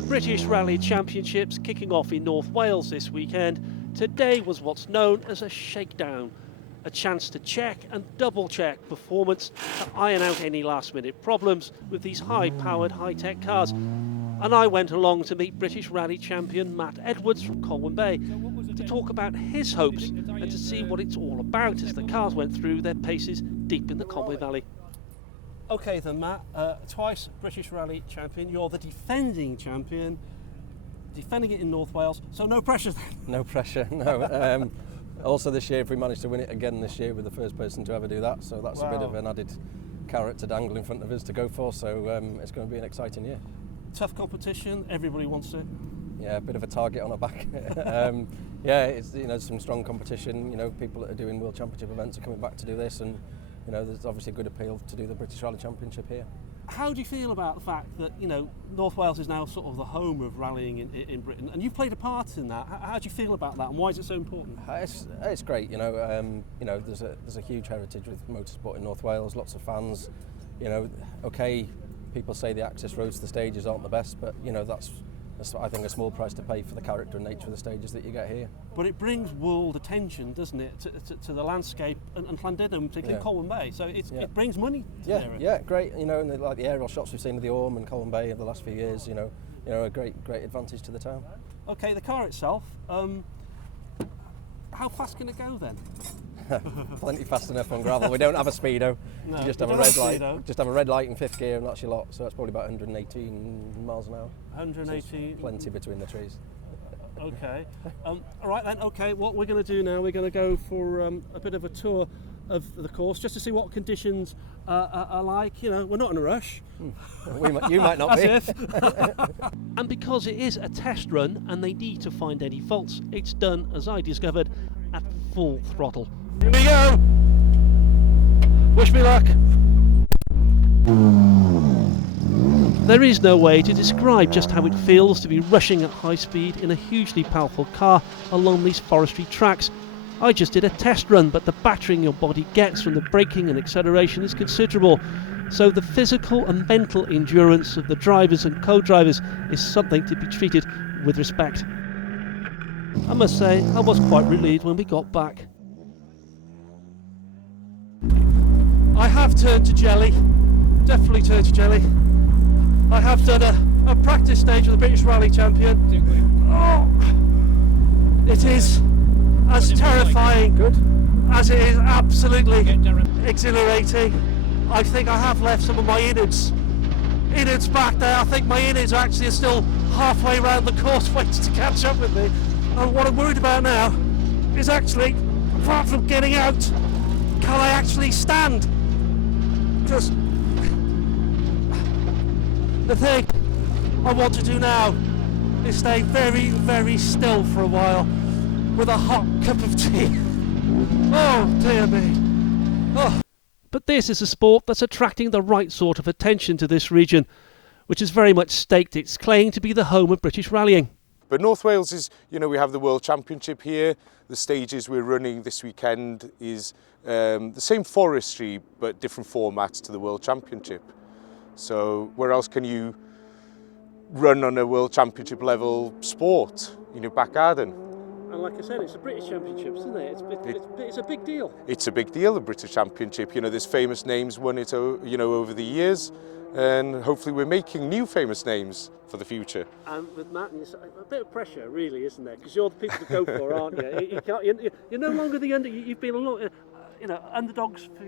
the British Rally Championships kicking off in North Wales this weekend, today was what's known as a shakedown, a chance to check and double-check performance to iron out any last-minute problems with these high-powered, high-tech cars. And I went along to meet British Rally champion Matt Edwards from Colwyn Bay to talk about his hopes and to see what it's all about as the cars went through their paces deep in the Conway Valley. Okay then, Matt, twice British Rally champion. You're the defending champion, defending it in North Wales, so no pressure then? No pressure, no. Also this year, if we manage to win it again this year, we're the first person to ever do that, so that's a bit of an added carrot to dangle in front of us to go for, so it's going to be an exciting year. Tough competition, everybody wants it. Yeah, a bit of a target on our back. Yeah, it's some strong competition. People that are doing World Championship events are coming back to do this, and there's obviously a good appeal to do the British Rally Championship here. How do you feel about the fact that North Wales is now sort of the home of rallying in Britain, and you've played a part in that? How do you feel about that, and why is it so important? It's great. There's a huge heritage with motorsport in North Wales. Lots of fans. Okay, people say the access roads to the stages aren't the best, but that's I think a small price to pay for the character and nature of the stages that you get here. But it brings world attention, doesn't it, to the landscape and Llandudno, particularly Colwyn Bay. So it brings money to the area. Yeah, great. And like the aerial shots we've seen of the Orme and Colwyn Bay over the last few years, a great advantage to the town. Okay, the car itself, how fast can it go then? Plenty fast enough on gravel. We don't have a speedo. No, you just have a red light. Just have a red light in fifth gear, and that's your lot. So that's probably about 118 miles an hour. 118. So plenty between the trees. Okay. All right then. Okay. What we're going to do now? We're going to go for a bit of a tour of the course, just to see what conditions are like. We're not in a rush. You might not be. As if. And because it is a test run, and they need to find any faults, it's done, as I discovered, at full throttle. Here we go! Wish me luck! There is no way to describe just how it feels to be rushing at high speed in a hugely powerful car along these forestry tracks. I just did a test run, but the battering your body gets from the braking and acceleration is considerable. So the physical and mental endurance of the drivers and co-drivers is something to be treated with respect. I must say, I was quite relieved when we got back. I have turned to jelly, definitely turned to jelly. I have done a practice stage of the British Rally Champion. Oh, it is as terrifying as it is absolutely exhilarating. I think I have left some of my innards back there. I think my innards actually are still halfway around the course waiting to catch up with me. And what I'm worried about now is actually, apart from getting out, can I actually stand? Just the thing I want to do now is stay very, very still for a while with a hot cup of tea. Oh dear me. Oh. But this is a sport that's attracting the right sort of attention to this region, which has very much staked its claim to be the home of British rallying. But North Wales is, we have the World Championship here. The stages we're running this weekend is the same forestry, but different formats to the World Championship. So where else can you run on a World Championship level sport? In your back garden. And like I said, it's the British Championships, isn't it? It's a big deal. It's a big deal, the British Championship. There's famous names won it, over the years. And hopefully we're making new famous names for the future. And with Matt, a bit of pressure, really, isn't there? Because you're the people to go for, aren't you? You're no longer the you've been a lot, underdogs for,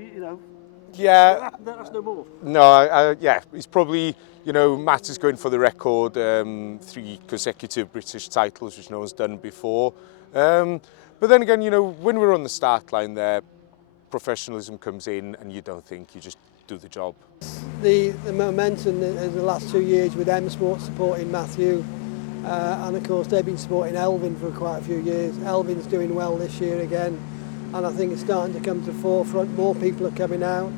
Yeah. That's no more. No, he's probably, Matt is going for the record, 3 consecutive British titles, which no one's done before. But then again, when we're on the start line there, professionalism comes in and you don't think, you just do the job. The momentum in the last 2 years with M Sport supporting Matthew, and of course they've been supporting Elvin for quite a few years. Elvin's doing well this year again, and I think it's starting to come to the forefront. More people are coming out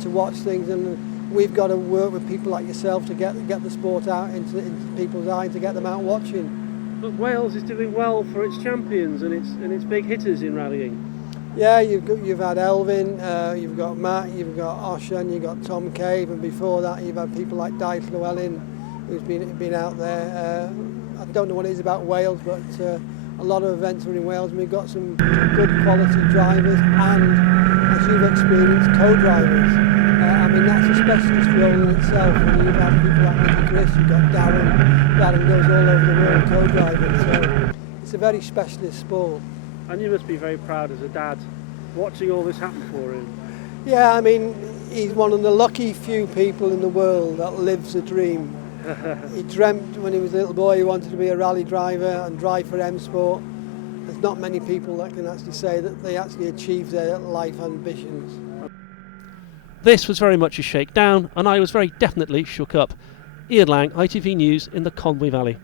to watch things, and we've got to work with people like yourself to get the sport out into people's eyes, to get them out watching. But Wales is doing well for its champions and its big hitters in rallying. Yeah, you've had Elvin, you've got Matt, you've got Oshan, you've got Tom Cave, and before that you've had people like Dyke Llewellyn, who's been out there. I don't know what it is about Wales, but a lot of events are in Wales, and we've got some good quality drivers and, as you've experienced, co-drivers. I mean, that's a specialist role in itself. When you've had people like Nicky Chris, you've got Darren goes all over the world co-driving, so it's a very specialist sport. And you must be very proud as a dad, watching all this happen for him. Yeah, I mean, he's one of the lucky few people in the world that lives a dream. He dreamt when he was a little boy he wanted to be a rally driver and drive for M Sport. There's not many people that can actually say that they actually achieved their life ambitions. This was very much a shakedown, and I was very definitely shook up. Ian Lang, ITV News in the Conwy Valley.